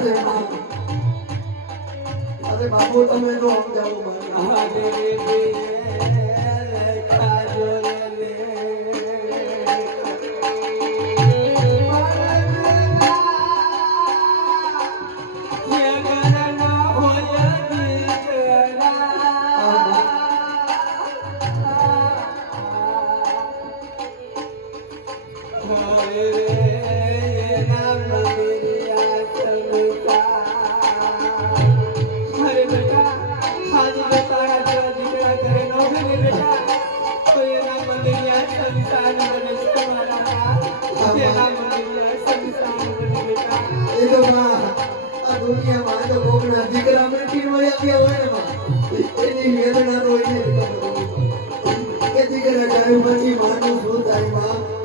અરે બાપુ તમે તો સમજાવો દુનિયામાં તો કોકના દીકરા મેટી વળ્યા હોય ને એની વેદના તો એને એ દીકરા ગાયું પછી માનું શું થાય માં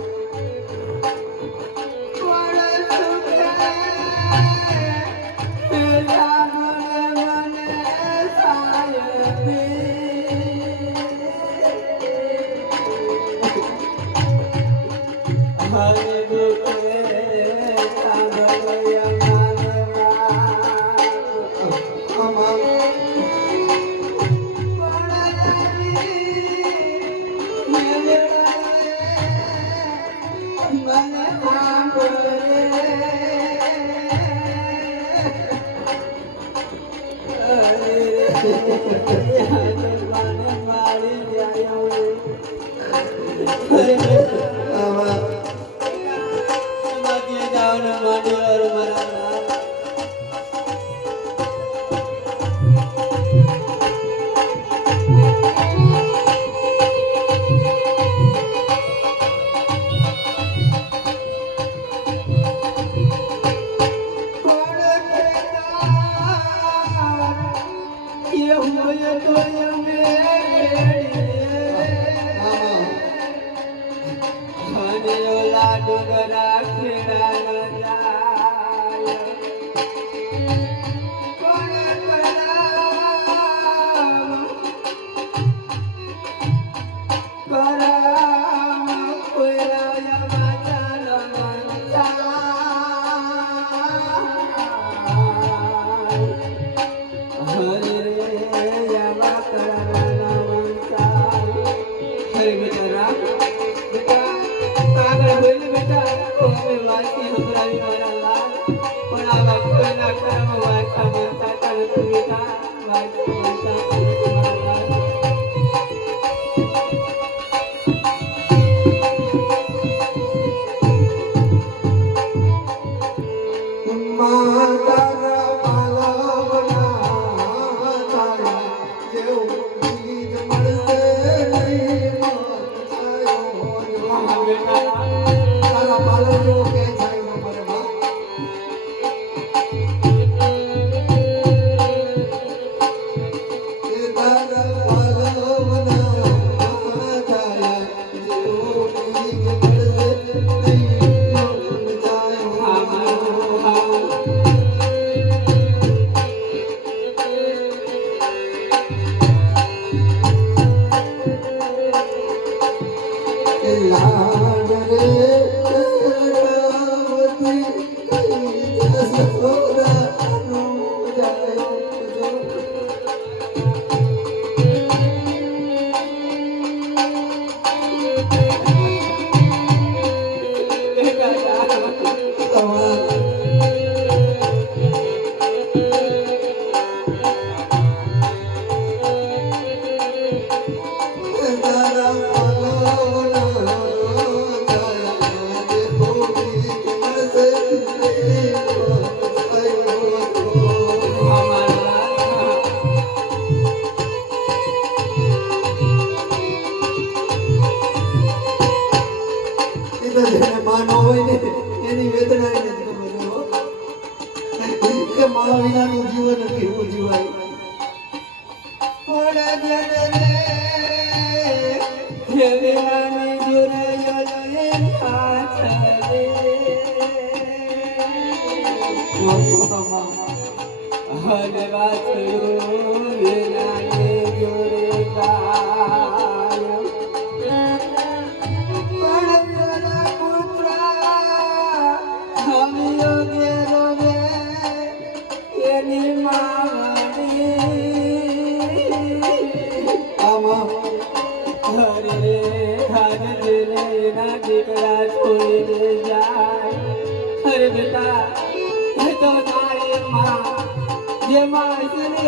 એમાં હશે ને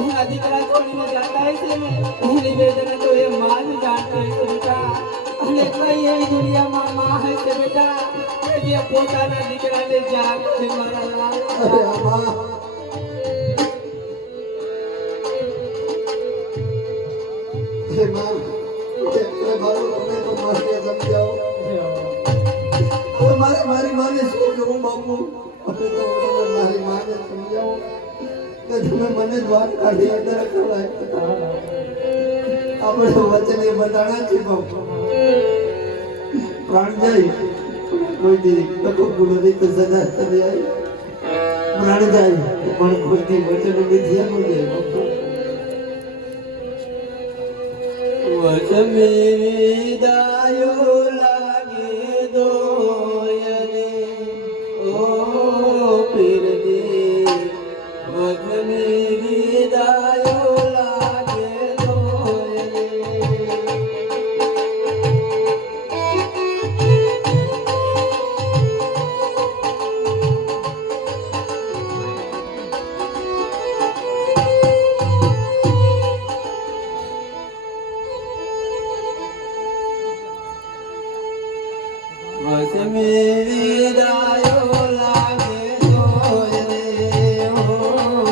એના દીકરા છોડીને જાતા હશે ને એની વેદના તો એ માં જ જાણતો હશે બેટા. અને કઈ એવી દુનિયામાં માં હશે બેટા કે જે પોતાના દીકરાને જાગશે મારા. અરે આમાં હે માં એટલે મારો તમે તો મારે સમજાવો. હવે મારી માને શું કરું બાપુ? હવે તો તમે મારી માને સમજાવો કે તમે મને જ વાત કાઢી અંદર કરાય. આપણે વચન એ બતાડા છે બાપુ. પ્રાણ જાય કોઈ દી તકો ગુનો દી તો સદા સદા આવી. પ્રાણ જાય પણ કોઈ દી વચન નથી એનું જાય બાપુ. વચમે વિદાયો લાગે દોયરે ઓ પીરદી. વચમે વિદાયો લાગે દોયરે. વચમે વિદાયો લાગે દોયરે ઓ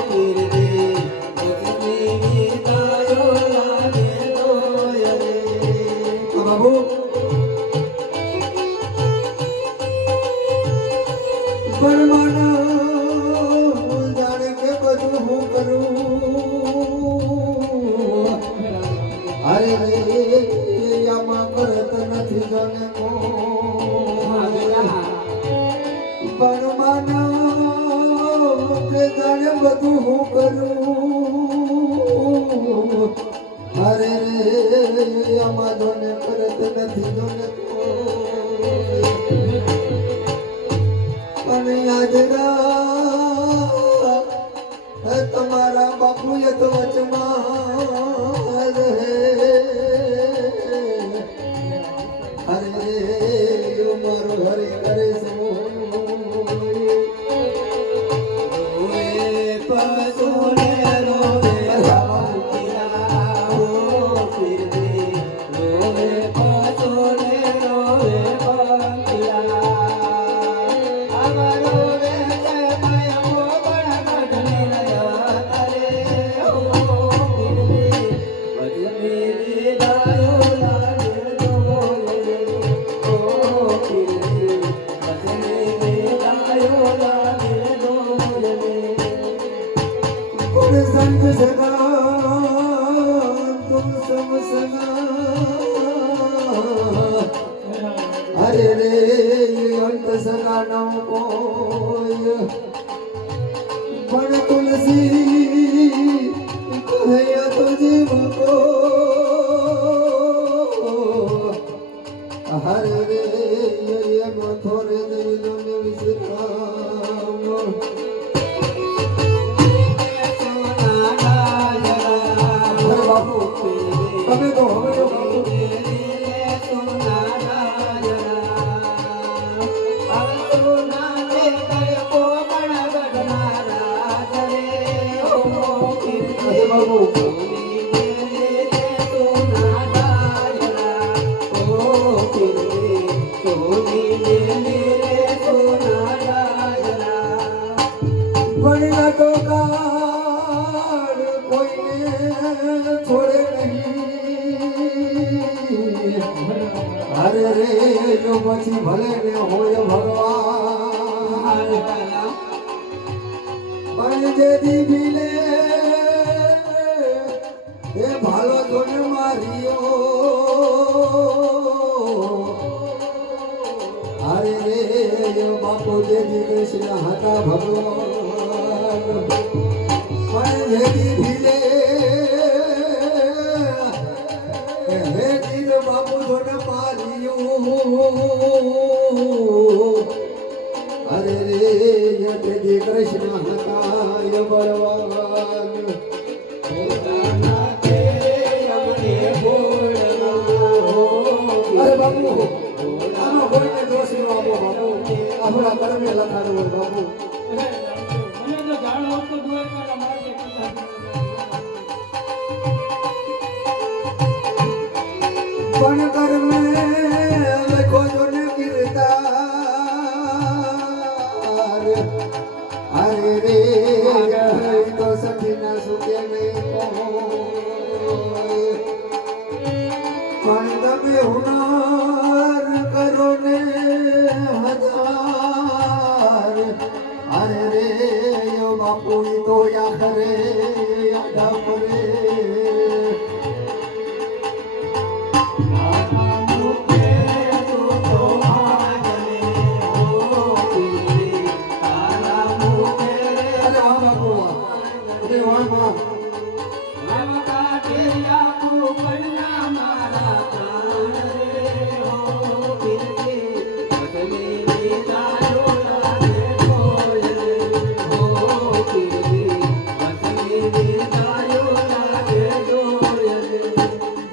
પીરદી. વચમે વિદાયો લાગે દોયરે. બાબુ પણ માનો જાણે કે બધું હું કરું. અરે રે આમાં કરત નથી જાણે પણ માનો કે જાણે બધું હું કરું. અરે રે આમાં જોને કરત નથી જોને અને આજના તમારા બાપુએ તો વચમાં રહે. અરે રે મારો હરે કરે છે પસોને રોવે પંખિયા ઓ પીરદી. રોવે પસોને રોવે પંખિયા. અમારો વેચે માયા પણ કઢને રહ્યા રે ઓ પીરદી. વચમે વિદાયો લાગે દોયરે ઓ પીરદી. વચમે વિદાયો લાગે દોયરે. कोण संग सगा तुम सब सगा. अरे रे अंत सगा न कोई पण तुलसी कहे तो जीव को. अरे रे ये थोड़े दिल ने विश्राम. બાપુ તમે તો હવે તો બાપુ ભણ્યા તો કાળ કોઈને છોડે નહીં. અરે રે જો પછી ભલે ને હોય ભગવાન પણ જે દીવીલે એ ભાલો જોને માર્યો. અરે રે બાપુ જે કૃષ્ણ હતા ભગવાન પણ જે દીવીલે હે દીન બાપુ જોને માર્યો. અરે રે જે કૃષ્ણ હતા એ બળવાન. અરે બાપુ આમાં કોઈને દોષ ન આપો બાપુ. આપણા કર્મે લખાડો બાપુ. મને તો જાણો હતો પણ કર્મે લખો જો ને કીર્તા અરે રે તો સખી ના સુકે નહીં પણ તમે હુનાર કરો ને હજાર અરે રે યો બાપુ તો યા કરે યાદા કરે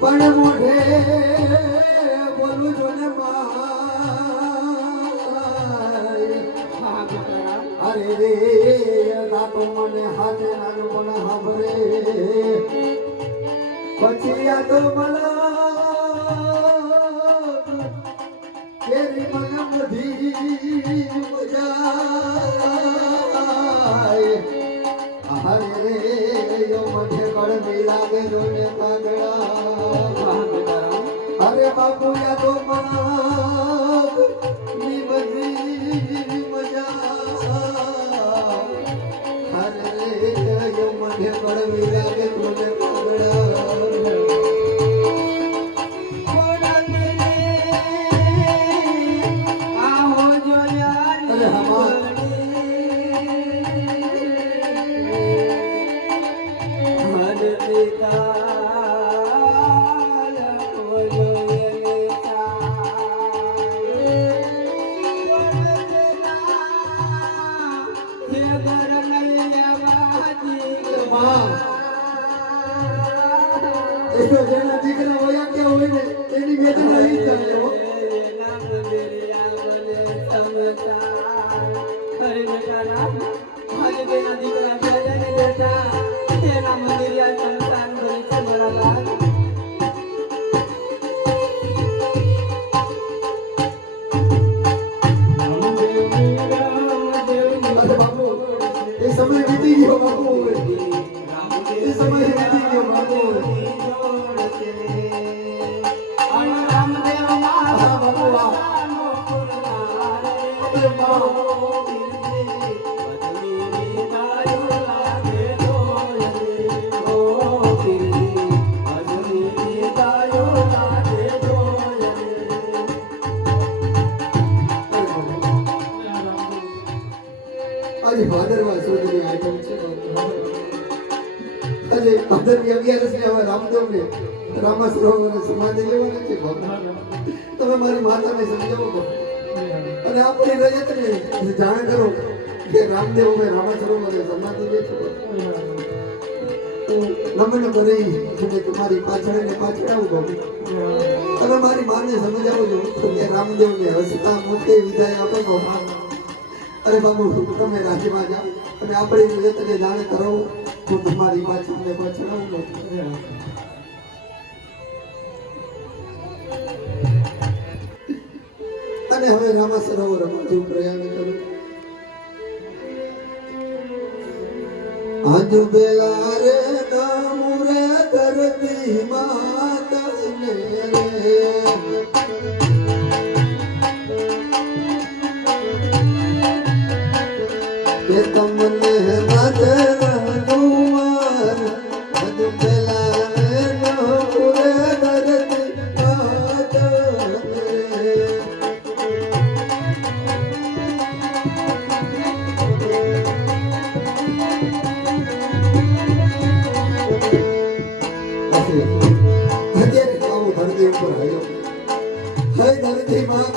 પણ મોઢે બોલું છો ને અરે રે રાતો મને હાથે નાનું મને હાભરે પછી આ તો મને કેરી મને બધી મજા અરે રે યો મને કળમી લાગે જો ને કાગડા અરે બાપુ યા તો ની બધી મજા અરે રે યો મને કળમી લાગે જો ને કાગડા જેના દીકરા હોય કે હોય ને એની વેદના ઈ થાય હો બાપુ એ સમય વીતી ગયો બાપુ એ સમય વીતી ગયો બાપુ આજે ભાદરવા સુધીની આઈટમ છે આજે ભાદરવી 11 ને હવે રામદેવ ને રામા સરોવર સમાધિ લેવાની છે ભગવાન તમે મારી માતાને સમજાવો અને આપણી રજતને જાણ કરો કે રામદેવ ને રામા સરોવર સમાધિ લે છે નમન કરી અને તમારી પાછળ ને પાછળ આવું તમે મારી માને સમજાવો છો કે રામદેવ ને હસતા મોટે વિદાય આપે ભગવાન અરે બાબુ તમે રાજીમાં જાઓ અને આપણી રજતને જાણ કરો હું તમારી પાછળ ને પાછળ આવું અને હવે રામા સરોવર હજુ પ્રયાણ કરું આજુ બેલા રે નામુરે ધરતી માતાને રે કે તમને માથે રહુમાર આજુ બેલા રે નામુરે ધરતી માતાને રે ધરતી ઉપર આવ્યો હે ધરતી માં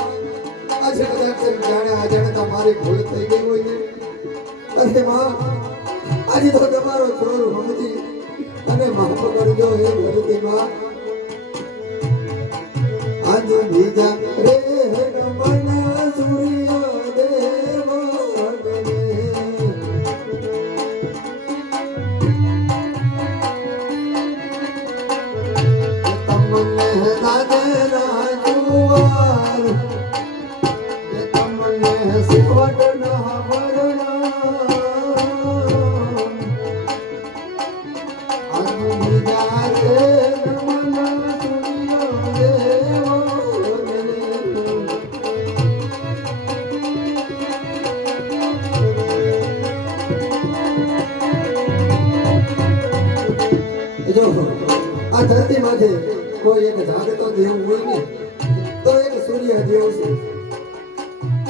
આજે કદાચ જાણે અજાણતા મારી ભૂલ થઈ ગઈ હોય ને અરે માં આજે તો તમારો છોરો સમજી અને માફ કરજો હે ધરતી માં આજે બીજા રે મન સૂર્ય દેવ તમને જો આ ધરતી માથે કોઈ એક જાગતો દેવ હોય ને તો એક સૂર્ય દેવ છે.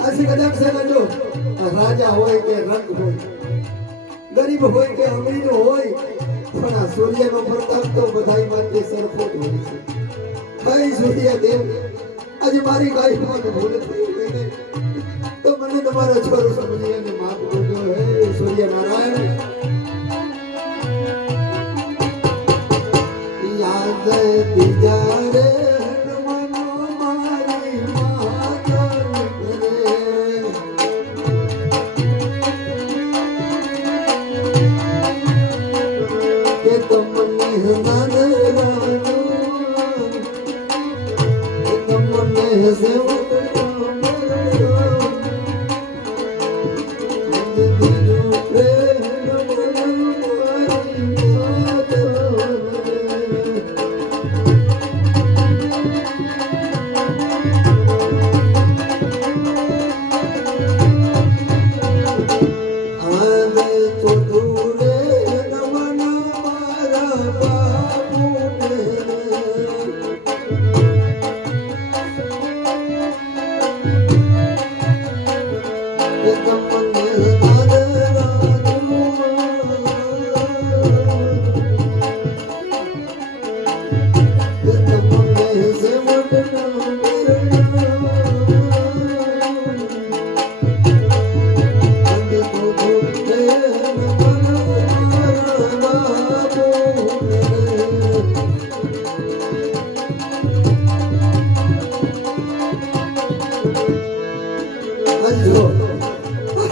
આથી કદાચ છે ને જો રાજા હોય કે રંગ હોય, ગરીબ હોય કે અમીર હોય, પણ આ સૂર્યનો પ્રતાપ તો બધાય માટે સરખો જ હોય છે. ભાઈ સૂર્ય દેવ, આજે મારી ગાયમાં ભૂલ થઈ ગઈ ને તો મને તમારો છોરો સમજી અને માફ કરજો. હે સૂર્ય નારાયણ, યાદ બીજા રે મનો મારી માતન કરે કે તમને નાન રાનો કે તમને સેવક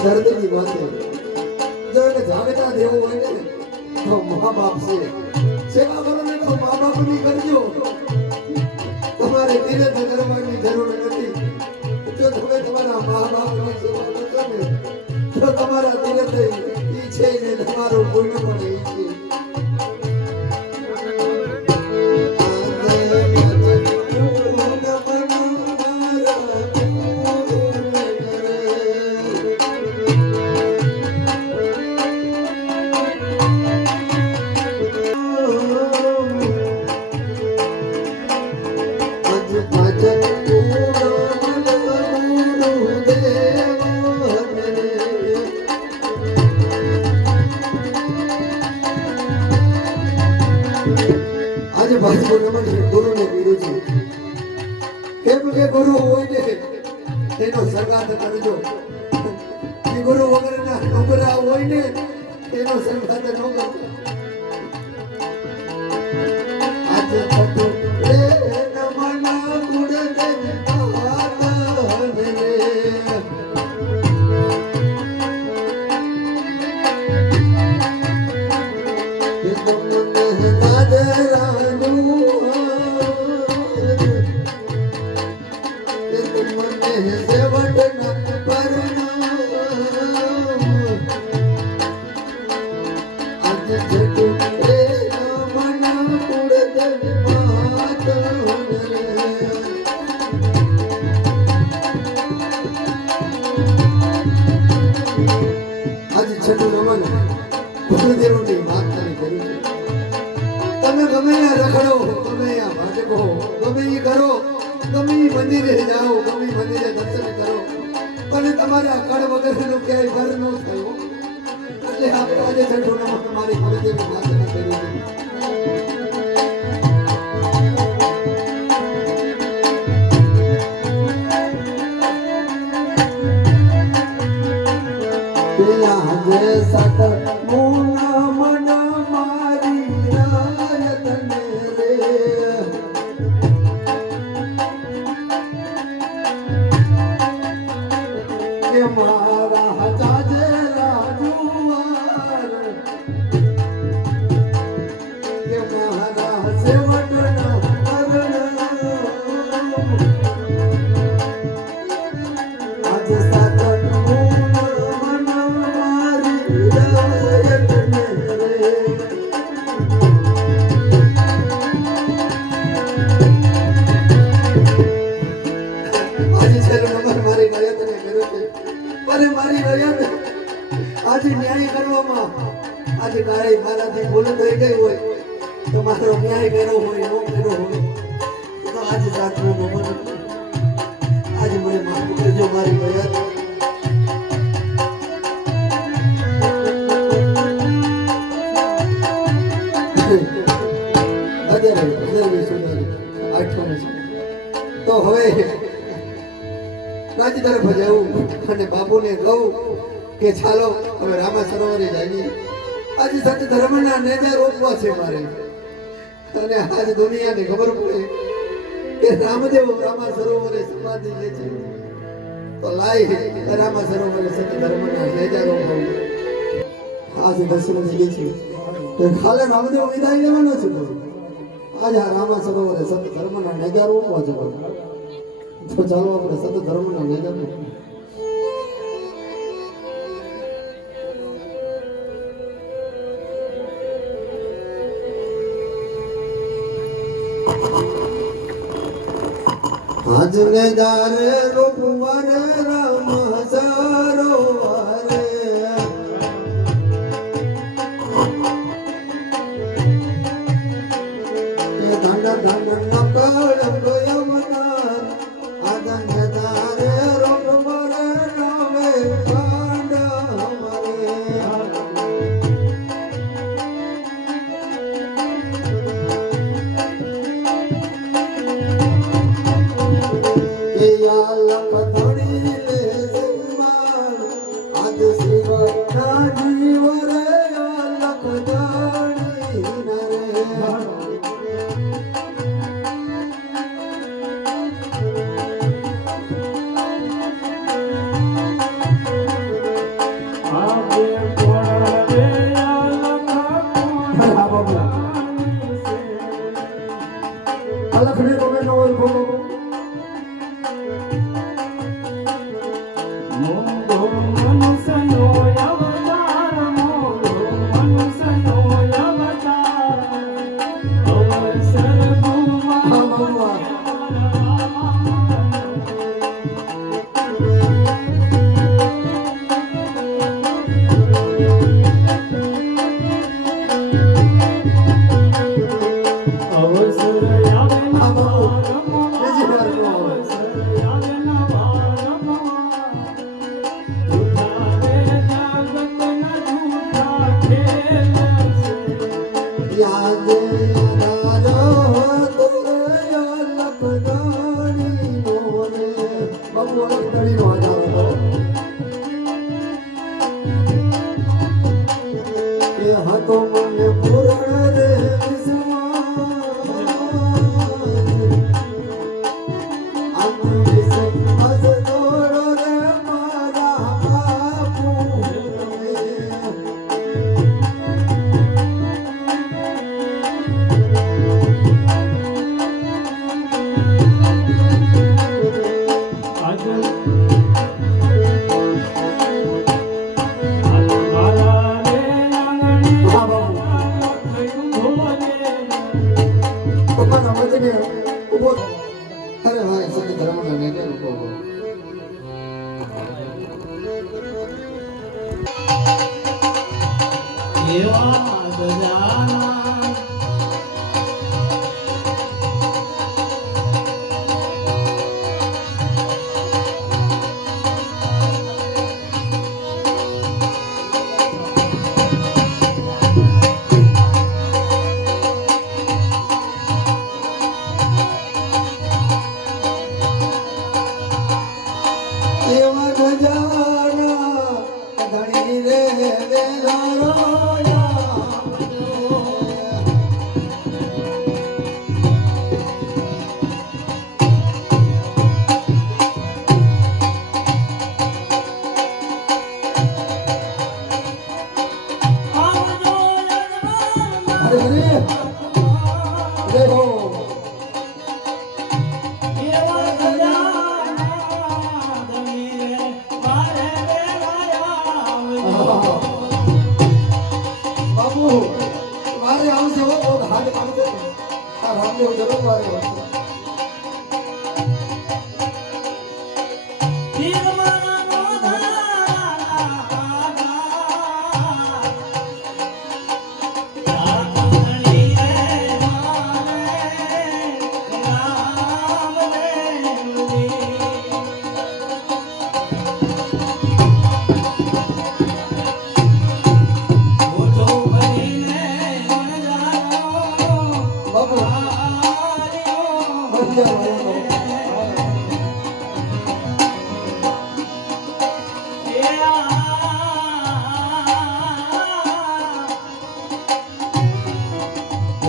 ધરતીની માથે જો એને જાગતા દેવો હોય ને તો મા બાપ છે. સેવા કરો ને તો મા બાપની કરજો. તમારે તીરથ કરવાની જરૂર નથી. જો તમે તમારા મા બાપની સેવા કરશો ને તો તમારા તીરથ ઈ છે ને તમારું પુણ્ય પણ ઈ છે. આજે ભાજપો નમન ગુરુને પીરું છે. કેમ કે ગુરુ હોય ને એનો સંગાત કરજો. એ ગુરુ વગરના નોકરા હોય ને એનો સંગાત ન કરજો. આજે થતું રે નમના ગુણ દે આતન રે કે તમને નાદરાનું કે તમને સેવટના પરનામ આજે જટુ રે નમના ગુણ દે આતન રે. આજે છઠ્ઠું નમન ગુરુદેવની વાત તમે કરી છે. તમે ગમે ત્યાં રખડો, ગમે ત્યાં ભાટકો, ગમે એ કરો, ગમે એ મંદિરે જાઓ, ગમે એ મંદિરે દર્શન કરો, પણ તમારા કળ વગરનું ક્યાંય ભર ન થયો. એટલે આપણે આજે છઠ્ઠું નમન તમારી ગુરુદેવની વાત તમે કરી છે. આજે સત મુના મન મારી રાય તને રે કે મારા જાજે રાજુવાર કે મારા સેવકના પરણામ આજે સત આજે ન્યાય કરવામાં આજે કાંઈ મારાથી ભૂલ થઈ ગઈ હોય તમારો ન્યાય કર્યો હોય એવો કર્યો હોય તો આજે રાતનો મોમન આજે મને માફ કરજો મારી ગયા તો હવે રાજ તરફ જવું અને બાપુને કહું કે ચાલો હવે રામા સરોવરે જઈએ આજે સત્ય ધર્મના નેજા રોકવા છે મારે અને આજ દુનિયાને ખબર પડે કે રામદેવ રામા સરોવરે સમાધિ લે છે તો લાઈ રામા સરોવરે સત્ય ધર્મના નેજા રોકવા આજે દર્શન થઈ છે તો ખાલે રામદેવ વિદાય લેવાનો છે આજે આ રામા સરોવરે સત્ય ધર્મના નેજા રોકવા છે તો ચાલો આપણે સત્ય ધર્મના નેજા આજ નેજારે રોકવા રે રામ સરોવરે દાંડા દાંડા નકળ ગયમના આદન નેજારે રોકવા રે રામે કાંડા હમારે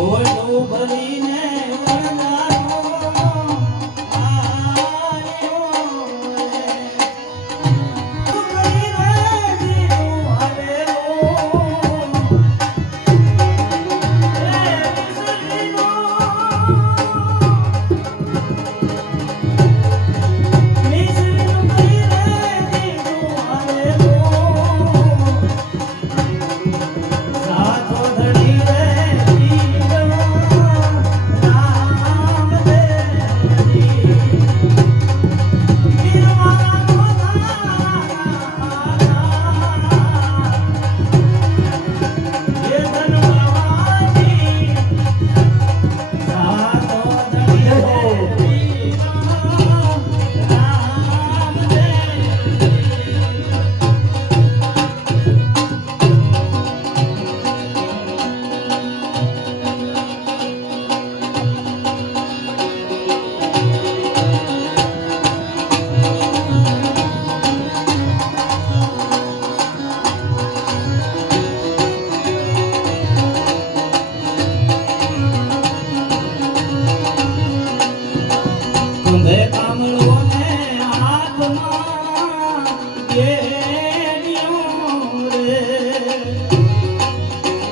મોઢું ભરીને વરદાનો આયો રે. કરી રે જીનું હવેલું. રે વિસરીનો. વિસરીનો કરી રે જીનું હવેલું. સાથો ધણી રે જીવનો રામ દેવજી. વીરવાળા એ ધનવાજી. સાથો ધણી રે જીવનો રામ દેવજી. કુંભે કામળો